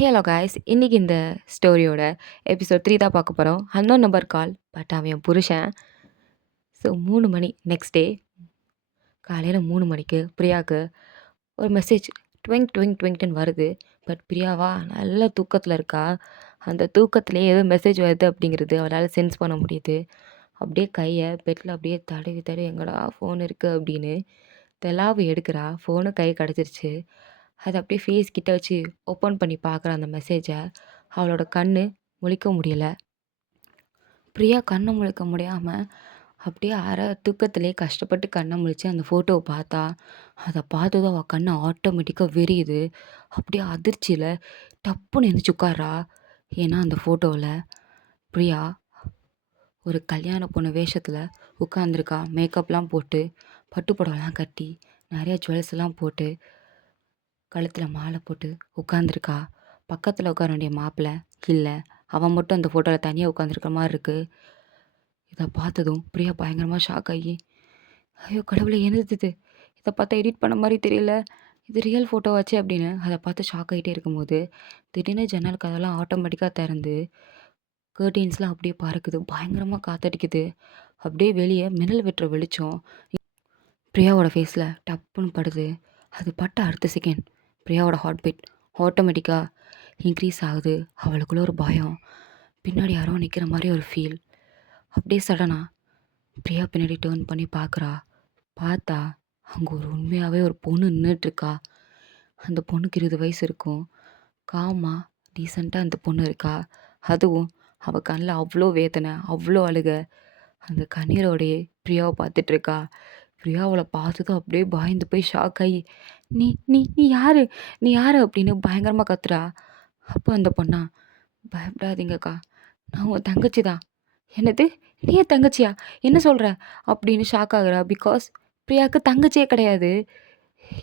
Hello guys, இன்னைக்கு இந்த ஸ்டோரியோட episode 3 தான் பார்க்க போகிறோம். அன்னோன் நம்பர் கால், பட் அவன் என் புருஷன். ஸோ 3 மணி நெக்ஸ்ட் டே காலையில் 3 மணிக்கு பிரியாவுக்கு ஒரு மெசேஜ் ட்விங் ட்விங் ட்விங்க்டுன்னு வருது. பட் பிரியாவா நல்ல தூக்கத்தில் இருக்கா. அந்த தூக்கத்துலேயே ஏதோ மெசேஜ் வருது அப்படிங்கிறது அவளால் சென்ஸ் பண்ண முடியுது. அப்படியே கையை பெட்டில் அப்படியே தடவி தடவி எங்கடா ஃபோன் இருக்குது அப்படின்னு தெலாவு எடுக்கிறா. ஃபோனு கை கிடச்சிருச்சு. அதை அப்படியே ஃபேஸ் கிட்ட வச்சு ஓப்பன் பண்ணி பார்க்குற அந்த மெசேஜை அவளோட கண் முழிக்க முடியல. பிரியா கண்ணை முழிக்க முடியாமல் அப்படியே அரை தூக்கத்திலே கஷ்டப்பட்டு கண்ணை முழிச்சு அந்த ஃபோட்டோவை பார்த்தா, அதை பார்த்ததும் அவள் கண் ஆட்டோமேட்டிக்காக விரியுது. அப்படியே அதிர்ச்சியில் டப்புன்னு எழுந்திரிச்சு உட்கார்றா. ஏன்னா அந்த ஃபோட்டோவில் பிரியா ஒரு கல்யாண பொண்ணு வேஷத்தில் உட்காந்துருக்கா. மேக்கப்லாம் போட்டு பட்டு புடவைலாம் கட்டி நிறைய ஜுவல்ஸ்லாம் போட்டு கழுத்தில் மாலை போட்டு உட்காந்துருக்கா. பக்கத்தில் உட்கார வேண்டிய மாப்பிள்ளை இல்லை, அவன் மட்டும் அந்த ஃபோட்டோவில் தனியாக உட்காந்துருக்க மாதிரி இருக்குது. இதை பார்த்ததும் பிரியா பயங்கரமாக ஷாக் ஆகி, ஐயோ கடவுளை என்னது இது, இதை பார்த்தா எடிட் பண்ண மாதிரி தெரியல, இது ரியல் ஃபோட்டோ வச்சு அப்படின்னு அதை பார்த்து ஷாக் ஆகிட்டே இருக்கும்போது திடீர்னு ஜன்னல் கதெல்லாம் ஆட்டோமேட்டிக்காக திறந்து கர்டீன்ஸ்லாம் அப்படியே பறக்குது. பயங்கரமாக காத்தடிக்குது. அப்படியே வெளியே மின்னல் வெட்டுற வெளிச்சம் பிரியாவோட ஃபேஸில் டப்புன்னு படுது. அது பட்ட அடுத்த செகண்ட் பிரியாவோட ஹார்ட் பீட் ஆட்டோமேட்டிக்காக இன்க்ரீஸ் ஆகுது. அவளுக்குள்ள ஒரு பயம், பின்னாடி யாரோ நிற்கிற மாதிரி ஒரு ஃபீல். அப்படியே சடனாக பிரியா பின்னாடி டேர்ன் பண்ணி பார்க்குறா. பார்த்தா அங்கே உண்மையாகவே ஒரு பொண்ணு நின்றுட்டுருக்கா. அந்த பொண்ணுக்கு 20 வயசு இருக்கும். காமா டீசெண்டாக அந்த பொண்ணு இருக்கா. அதுவும் அவள் கண்ணில் அவ்வளோ வேதனை, அவ்வளோ அழுக. அந்த கண்ணீரோடையே பிரியாவை பார்த்துட்ருக்கா. பிரியா அவளை பார்த்ததும் அப்படியே பயந்து போய் ஷாக் ஆகி, நீ நீ நீ யாரு நீ யாரு அப்படின்னு பயங்கரமாக கத்துறா. அப்போ அந்த பொண்ணா, பயப்படாதீங்கக்கா, நான் உன் தங்கச்சி தான். என்னது, நீ என் தங்கச்சியா, என்ன சொல்கிற அப்படின்னு ஷாக் ஆகுறா. பிகாஸ் பிரியாவுக்கு தங்கச்சியே கிடையாது.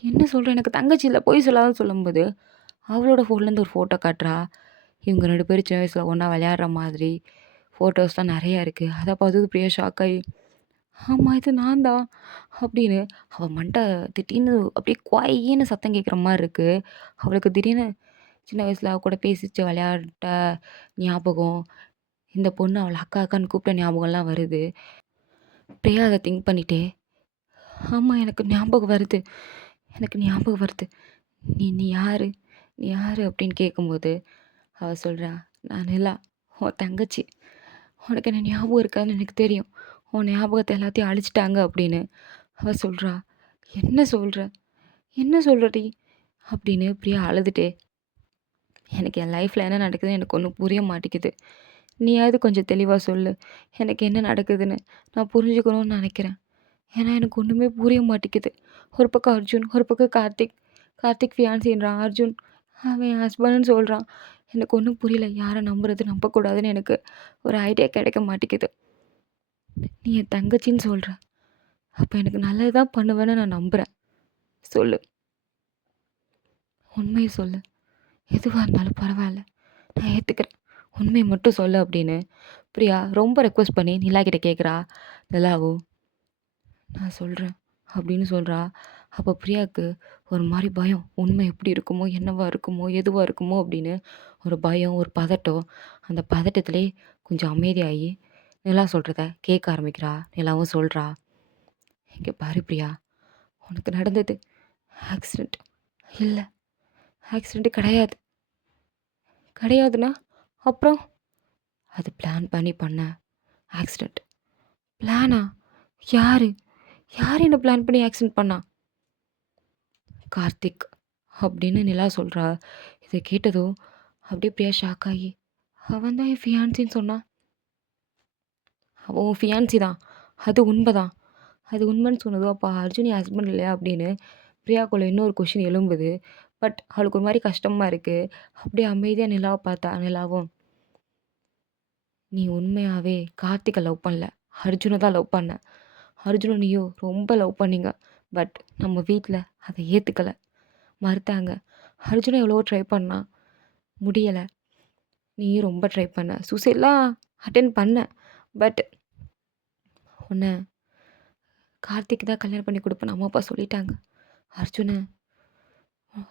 என்ன சொல்கிற, எனக்கு தங்கச்சி இல்லை, பொய் சொல்லாத சொல்லும்போது அவளோட ஃபோன்லேருந்து ஒரு ஃபோட்டோ காட்டுறா. இவங்க 2 பேரும் சின்ன வயசில் ஒன்றா விளையாடுற மாதிரி ஃபோட்டோஸ்லாம் நிறையா இருக்குது. அதை பார்த்தது பிரியா ஷாக் ஆகி, ஆமாம் இது நான் தான் அப்படின்னு அவள் மண்டை திடீர்னு அப்படியே குவாயின்னு சத்தம் கேட்குற மாதிரி இருக்குது. அவளுக்கு திடீர்னு சின்ன வயசில் அவள் கூட பேசிச்சு விளையாட்ட ஞாபகம், இந்த பொண்ணு அவளை அக்கா அக்கான்னு கூப்பிட்ட ஞாபகம்லாம் வருது. பிரியா அதை திங்க் பண்ணிட்டே, ஆமாம் எனக்கு ஞாபகம் வருது, எனக்கு ஞாபகம் வருது, நீ நீ யார் நீ யார் அப்படின்னு கேட்கும்போது அவள் சொல்கிறா, நான் நிலா, உன் தங்கச்சி. உனக்கு என்ன ஞாபகம் இருக்காதுன்னு எனக்கு தெரியும், உன் ஞாபகத்தை எல்லாத்தையும் அழிச்சிட்டாங்க அப்படின்னு அவள் சொல்கிறா. என்ன சொல்கிற, என்ன சொல்கிறடி அப்படின்னு பிரியா அழுதுட்டே, எனக்கு என் லைஃப்பில் என்ன நடக்குதுன்னு எனக்கு ஒன்றும் புரிய மாட்டேங்குது, நீயாவது கொஞ்சம் தெளிவாக சொல்லு, எனக்கு என்ன நடக்குதுன்னு நான் புரிஞ்சுக்கணும்னு நினைக்கிறேன். ஏன்னா எனக்கு ஒன்றுமே புரிய மாட்டேங்குது. ஒரு பக்கம் அர்ஜுன், ஒரு பக்கம் கார்த்திக். கார்த்திக் ஃபியான்சின்றான், அர்ஜுன் அவன் என் ஹஸ்பண்டுன்னு சொல்கிறான். எனக்கு ஒன்றும் புரியல, யாரை நம்புறது நம்பக்கூடாதுன்னு எனக்கு ஒரு ஐடியா கிடைக்க மாட்டேங்குது. நீ என் தங்கச்சின்னு சொல்கிற, அப்போ எனக்கு நல்லது தான் பண்ணுவேன்னு நான் நம்புகிறேன். சொல்லு, உண்மையை சொல்லு, எதுவாக இருந்தாலும் பரவாயில்ல, நான் ஏற்றுக்கிறேன், உண்மையை மட்டும் சொல்லு அப்படின்னு பிரியா ரொம்ப ரெக்வஸ்ட் பண்ணி நிலா கிட்ட கேட்குறா. நிலாவும் நான் சொல்கிறேன் அப்படின்னு சொல்கிறா. அப்போ பிரியாவுக்கு ஒரு மாதிரி பயம், உண்மை எப்படி இருக்குமோ, என்னவா இருக்குமோ, எதுவாக இருக்குமோ அப்படின்னு ஒரு பயம், ஒரு பதட்டம். அந்த பதட்டத்திலே கொஞ்சம் அமைதியாகி நிலா சொல்கிறத கேட்க ஆரம்பிக்கிறா. நிலாவும் சொல்கிறா, இங்கே பாரு பிரியா, உனக்கு நடந்தது ஆக்சிடெண்ட் இல்லை, ஆக்சிடெண்ட்டு கிடையாது. கிடையாதுண்ணா அப்புறம், அது பிளான் பண்ணி பண்ண ஆக்சிடெண்ட். பிளானா? யார் யார் என்ன பிளான் பண்ணி ஆக்சிடெண்ட் பண்ணா? கார்த்திக் அப்படின்னு நிலா சொல்கிறா. இதை கேட்டதும் அப்படியே பிரியா ஷாக் ஆகி, அவன் தான் என் ஃபியான்சின்னு சொன்னான். அவன் உன் ஃபியான்சி தான், அது உண்மை தான். அது உண்மைன்னு சொன்னதும் அப்போ அர்ஜுன் என் ஹஸ்பண்ட் இல்லையா அப்படின்னு பிரியாக்குள்ள இன்னொரு கொஷின் எழும்புது. பட் அவளுக்கு ஒரு மாதிரி கஷ்டமாக இருக்குது. அப்படியே அமைதியாக நிலாவை பார்த்தா. நிலாவும், நீ உண்மையாகவே கார்த்திகை லவ் பண்ணல, அர்ஜுனை தான் லவ் பண்ண. அர்ஜுனை நீயும் ரொம்ப லவ் பண்ணீங்க. பட் நம்ம வீட்டில் அதை ஏற்றுக்கலை, மறுத்தாங்க. அர்ஜுனை எவ்வளவோ ட்ரை பண்ணான், முடியலை. நீயும் ரொம்ப ட்ரை பண்ண, சூசைட்லாம் அட்டென்ட் பண்ண. பட் உன்னை கார்த்திக் தான் கல்யாணம் பண்ணி கொடுப்பேன்னு அம்மா அப்பா சொல்லிட்டாங்க. அர்ஜுனை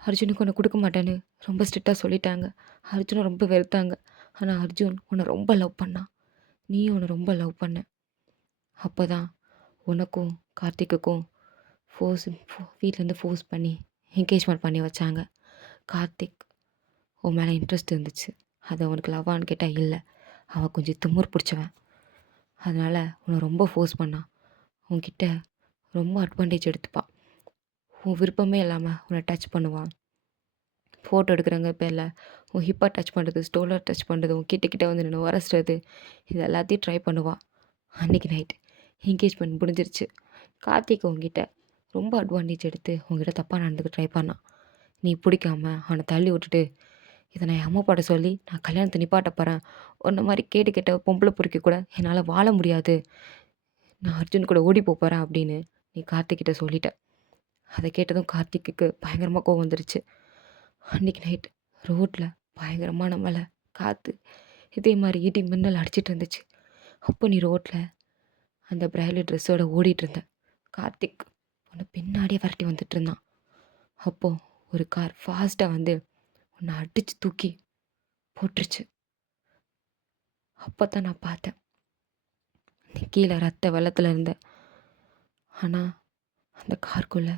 அர்ஜுனுக்கு உன்னை கொடுக்க மாட்டேன்னு ரொம்ப ஸ்ட்ரிக்டாக சொல்லிட்டாங்க. அர்ஜுனை ரொம்ப வெறுத்தாங்க. ஆனால் அர்ஜுன் உன்னை ரொம்ப லவ் பண்ணான். நீயும் உன்னை ரொம்ப லவ் பண்ண. அப்போ தான் உனக்கும் கார்த்திக்குக்கும் வீட்டிலேருந்து ஃபோர்ஸ் பண்ணி என்கேஜ்மெண்ட் பண்ணி வச்சாங்க. கார்த்திக் உன் மேலே இன்ட்ரெஸ்ட் இருந்துச்சு. அது அவனுக்கு லவ்வான்னு கேட்டால் இல்லை. அவன் கொஞ்சம் திமிர் பிடிச்சவன். அதனால் உன்னை ரொம்ப ஃபோர்ஸ் பண்ணான். உன்கிட்ட ரொம்ப அட்வான்டேஜ் எடுத்துப்பான். உன் விருப்பமே இல்லாமல் உன்னை டச் பண்ணுவான். ஃபோட்டோ எடுக்கிறவங்க பேரில் உன் ஹிப்பை டச் பண்ணுறது, ஸ்டோலர் டச் பண்ணுறது, உன் கிட்ட வந்து நின்று உரசுறது, இது எல்லாத்தையும் ட்ரை பண்ணுவான். அன்றைக்கி நைட் என்கேஜ்மெண்ட் முடிஞ்சிருச்சு. கார்த்திக் உங்ககிட்ட ரொம்ப அட்வான்டேஜ் எடுத்து உங்ககிட்ட தப்பாக நடந்துக்க ட்ரை பண்ணான். நீ பிடிக்காம அவனை தள்ளி விட்டுட்டு, இதை நான் என் அம்மா பாட்ட சொல்லி நான் கல்யாணத்தை நிப்பாட்ட போகிறேன். உன்ன மாதிரி கேட்டு கேட்ட பொம்பளை பொறுக்கி கூட என்னால் வாழ முடியாது. நான் அர்ஜுன் கூட ஓடி போகிறேன் அப்படின்னு நீ கார்த்திக்கிட்ட சொல்லிட்ட. அதை கேட்டதும் கார்த்திக்கு பயங்கரமாக கோவம் வந்துருச்சு. அன்றைக்கி நைட் ரோட்டில் பயங்கரமான மழை, காற்று, இதே மாதிரி இடி மின்னல் அடிச்சிட்டு இருந்துச்சு. அப்போ நீ ரோட்டில் அந்த பிரைடல் ட்ரெஸ்ஸோடு ஓடிட்டு இருந்த. கார்த்திக் உன்னை பின்னாடியே விரட்டி வந்துட்டு இருந்தான். அப்போது ஒரு கார் ஃபாஸ்ட்டாக வந்து உன்னை அடித்து தூக்கி போட்டுருச்சு. அப்போ தான் நான் பார்த்தேன் நீ கீழே ரத்த வெள்ளத்தில் இருந்த. ஆனால் அந்த காருக்குள்ளே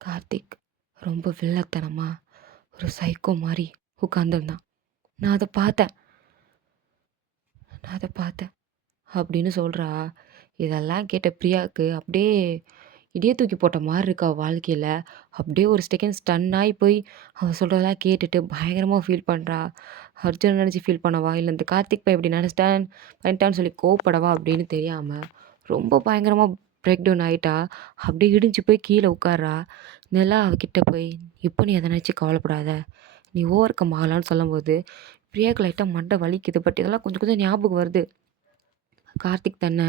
கார்த்திக் ரொம்ப வில்லத்தனமாக ஒரு சைக்கோ மாதிரி உட்காந்துருந்தான். நான் அதை பார்த்தேன் அப்படின்னு சொல்கிறா. இதெல்லாம் கேட்ட பிரியாவுக்கு அப்படியே இடியே தூக்கி போட்ட மாதிரி இருக்கா வாழ்க்கையில். அப்படியே ஒரு செகண்ட் ஸ்டன்னாகி போய் அவன் சொல்கிறதெல்லாம் கேட்டுட்டு பயங்கரமாக ஃபீல் பண்ணுறா. அர்ஜுன் நினச்சி ஃபீல் பண்ணவா, இல்லை இந்த கார்த்திக் பை இப்படி பண்ணிட்டான்னு சொல்லி கோவப்படவா அப்படின்னு தெரியாமல் ரொம்ப பயங்கரமாக பிரேக் டவுன் ஆகிட்டா. அப்படியே இடிஞ்சு போய் கீழே உட்கார்றா. நிலா அவகிட்ட போய், இப்போ நீ அதை நினச்சி கவலைப்படாத, நீ ஓவர் கம் ஆகலான்னு சொல்லும்போது பிரியாவுக்கு லைட்டாக மண்டை வலிக்குது. பட் இதெல்லாம் கொஞ்சம் கொஞ்சம் ஞாபகம் வருது. கார்த்திக் தன்னை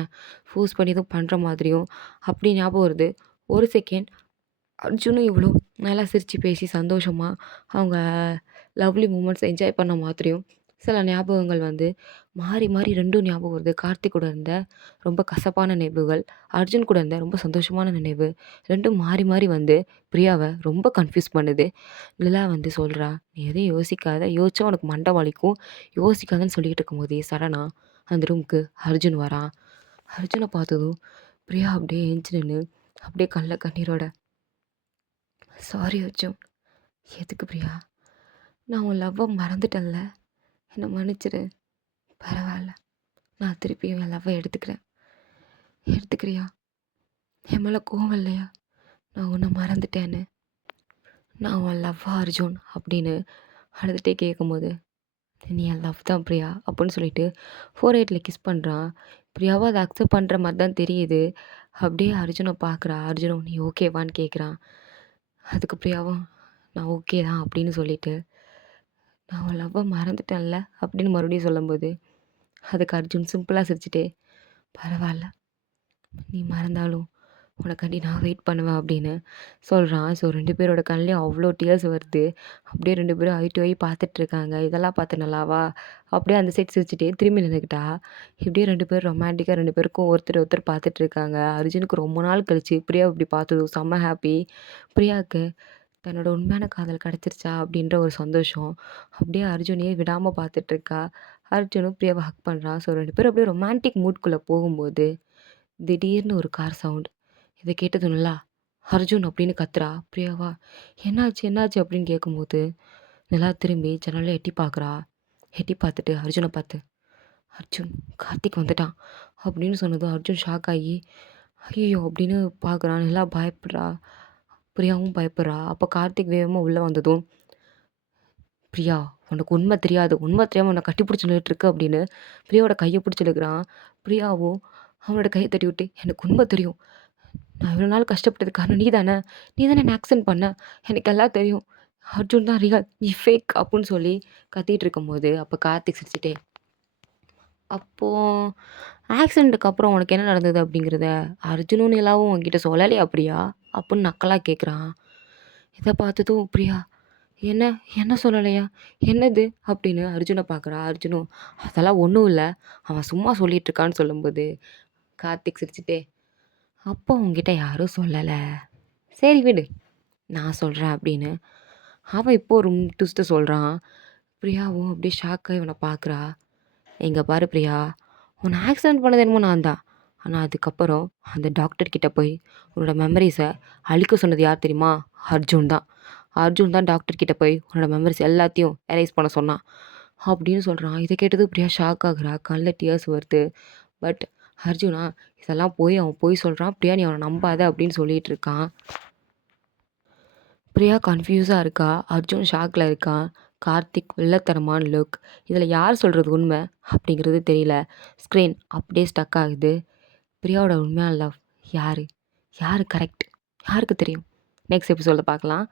ஃபோர்ஸ் பண்ணி எதுவும் பண்ணுற மாதிரியும் அப்படி ஞாபகம் வருது. ஒரு செகண்ட் அர்ஜுனும் இவ்வளோ நல்லா சிரித்து பேசி சந்தோஷமாக அவங்க லவ்லி மூமெண்ட்ஸ் என்ஜாய் பண்ண மாதிரியும் சில ஞாபகங்கள் வந்து மாறி மாறி ரெண்டும் ஞாபகம் வருது. கார்த்திக் கூட இருந்த ரொம்ப கசப்பான நினைவுகள், அர்ஜுன் கூட இருந்த ரொம்ப சந்தோஷமான நினைவு, ரெண்டும் மாறி மாறி வந்து பிரியாவை ரொம்ப கன்ஃபியூஸ் பண்ணுது. நிலா வந்து சொல்கிறா, நீ எதையும் யோசிக்காத, யோசிச்சா உனக்கு மண்டை வலிக்கும், யோசிக்காதன்னு சொல்லிக்கிட்டு இருக்கும்போதே சடனா அந்த ரூமுக்கு அர்ஜுன் வரான். அர்ஜுனை பார்த்ததும் பிரியா அப்படியே எஞ்சி நின்று அப்படியே கண்ணில் கண்ணீரோட, சாரி அர்ஜுன். எதுக்கு பிரியா? நான் உன் லவ்வை மறந்துட்டேன்ல, என்னை மன்னிச்சிடு. பரவாயில்ல, நான் திருப்பியும் என் லவ்வை எடுத்துக்கிறியா? என் மேலே கோவம் இல்லையா நான் உன்னை மறந்துட்டேன்னு? நான் உன் லவ்வா அர்ஜுன் அப்படின்னு அழுதுகிட்டே கேட்கும்போது, நீ என் லவ் தான் பிரியா அப்படின்னு சொல்லிட்டு 4/8 கிஸ் பண்ணுறான். பிரியாவும் அதை அக்செப்ட் பண்ணுற மாதிரி தான் தெரியுது. அப்படியே அர்ஜுனை பார்க்குறா. அர்ஜுனும் நீ ஓகேவான்னு கேட்குறான். அதுக்கு பிரியாவும் நான் ஓகே தான் அப்படின்னு சொல்லிட்டு, நான் உன் லவ்வை மறந்துட்டேன்ல அப்படின்னு மறுபடியும் சொல்லும்போது, அதுக்கு அர்ஜுன் சிம்பிளாக சிரிச்சுட்டே, பரவாயில்ல, நீ மறந்தாலும் உனக்காண்டி நான் வெயிட் பண்ணுவேன் அப்படின்னு சொல்கிறான். ஸோ 2 பேரோட கண்லேயும் அவ்வளோ டியர்ஸ் வருது. அப்படியே 2 பேரும் ஐ டு ஐ பார்த்துட்ருக்காங்க. இதெல்லாம் பார்த்து நல்லாவா அப்படியே அந்த சைட் சிரிச்சுட்டே திரும்பி நின்றுக்கிட்டா. இப்படியே 2 பேரும் ரொமான்டிக்காக 2 பேருக்கும் ஒருத்தர் ஒருத்தர் பார்த்துட்ருக்காங்க. அர்ஜுனுக்கு ரொம்ப நாள் கழிச்சு பிரியா இப்படி பார்த்ததும் செம்ம ஹாப்பி. பிரியாவுக்கு தன்னோட உண்மையான காதல் கிடச்சிருச்சா அப்படின்ற ஒரு சந்தோஷம். அப்படியே அர்ஜுனையே விடாமல் பார்த்துட்ருக்கா. அர்ஜுனும் பிரியாவை ஹக் பண்ணுறான். ஸோ 2 பேரும் அப்படியே ரொமான்டிக் மூட்குள்ளே போகும்போது திடீர்னு ஒரு கார் சவுண்ட். இதை கேட்டதும் நிலா அர்ஜுன் அப்படின்னு கத்துறா. பிரியாவா என்னாச்சு அப்படின்னு கேட்கும்போது நிலா திரும்பி ஜன்னலில் எட்டி பார்க்குறா. எட்டி பார்த்துட்டு அர்ஜுனை பார்த்து, அர்ஜுன் கார்த்திக் வந்துட்டான் அப்படின்னு சொன்னதும் அர்ஜுன் ஷாக் ஆகி ஐயோ அப்படின்னு பார்க்குறான். நிலா பயப்படுறா. பிரியாவும் பயப்படுறா. அப்போ கார்த்திக் வேகமாக உள்ளே வந்ததும், பிரியா உனக்கு உண்மை தெரியாது, உண்மை தெரியாமல் உன்னை கட்டி பிடிச்சி நின்றுட்டுருக்கு அப்படின்னு பிரியாவோட கையை பிடிச்சி இழுக்கிறான். பிரியாவும் அவனோட கையை தட்டி விட்டு, எனக்கு உண்மை தெரியும், நான் இவ்வளோ நாள் கஷ்டப்பட்டது காரணம் நீ தானே என்னை ஆக்சென்ட் பண்ண, எனக்கு எல்லாம் தெரியும், அர்ஜுன் தான் ரியல், நீ ஃபேக் அப்படின்னு சொல்லி கத்திட்டு இருக்கும்போது அப்போ கார்த்திக் சிரிச்சிட்டே, அப்போது ஆக்சிடெண்ட்டுக்கு அப்புறம் உனக்கு என்ன நடந்தது அப்படிங்கிறத அர்ஜுனும் நிலாவும் உன்கிட்ட சொல்லலையா பிரியா அப்படின்னு நக்கலாக கேட்குறான். இதை பார்த்ததும் பிரியா என்ன என்ன சொல்லலையா, என்னது அப்படின்னு அர்ஜுனை பார்க்குறா. அர்ஜுனும் அதெல்லாம் ஒன்றும் இல்லை, அவன் சும்மா சொல்லிட்டு இருக்கான்னு சொல்லும்போது கார்த்திக் சிரிச்சிட்டே, அப்போ உங்ககிட்ட யாரும் சொல்லலை, சரி விடு நான் சொல்கிறேன் அப்படின்னு அவன் இப்போ ஒரு ட்விஸ்ட்ட சொல்றான். பிரியாவும் அப்படியே ஷாக்காகி இவன பார்க்குறா. "இங்க பாரு பிரியா, உன்ன ஆக்சிடென்ட் பண்ணது என்னமோ நான் தான். ஆனா அதுக்கப்புறம் அந்த டாக்டர் கிட்ட போய் உன்னோட மெமரீஸ அழிக்க சொன்னது யார் தெரியுமா? அர்ஜுன் தான். அர்ஜுன் தான் டாக்டர் கிட்ட போய் உன்னோட மெமரீஸ் எல்லாத்தையும் எரேஸ் பண்ண சொன்னான்." அப்படின்னு சொல்றான். இத கேட்டதும் பிரியா ஷாக் ஆகுறா. கண்ல டியர்ஸ் வருது. பட் அர்ஜுனா, "இதெல்லாம் அவன் பொய் சொல்றான். பிரியா நீ அவன நம்பாத" அப்படின்னு சொல்லிட்டு இருக்கான். பிரியா கன்ஃப்யூஸா இருக்கா. அர்ஜுன் ஷாக்ல இருக்கான். கார்த்திக் வில்லத்தனமான லுக். இதில யார் சொல்றது உண்மை அப்படிங்கிறது தெரியல. ஸ்க்ரீன் அப்படியே ஸ்டக் ஆகுது. பிரியாவோட உண்மையான லவ் யாரு? யாரு கரெக்ட்? யாருக்கு தெரியும்? நெக்ஸ்ட் எபிசோட்ல பார்க்கலாம்.